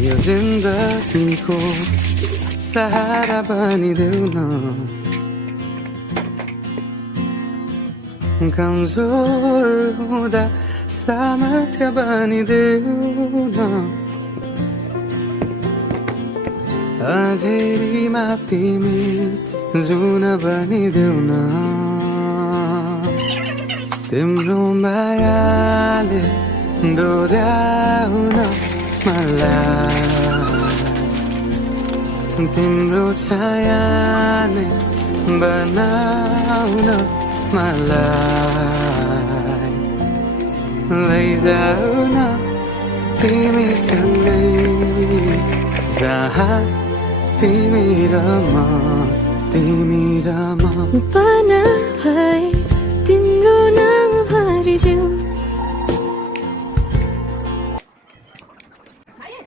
यो जिन्दगीको सहारा बनिदेऊ न कमजोर हुँदा सामर्थ्य बनिदेऊ न अँधेरीमा तिमी जुन बनिदेऊ न तिम्रो मायाले डोर्याउन मलाई तिम्रो छायाले बनाउन मलाई लैजाऊ न तिमीसँगै जहाँ तिमी र म पाना भए तिम्रो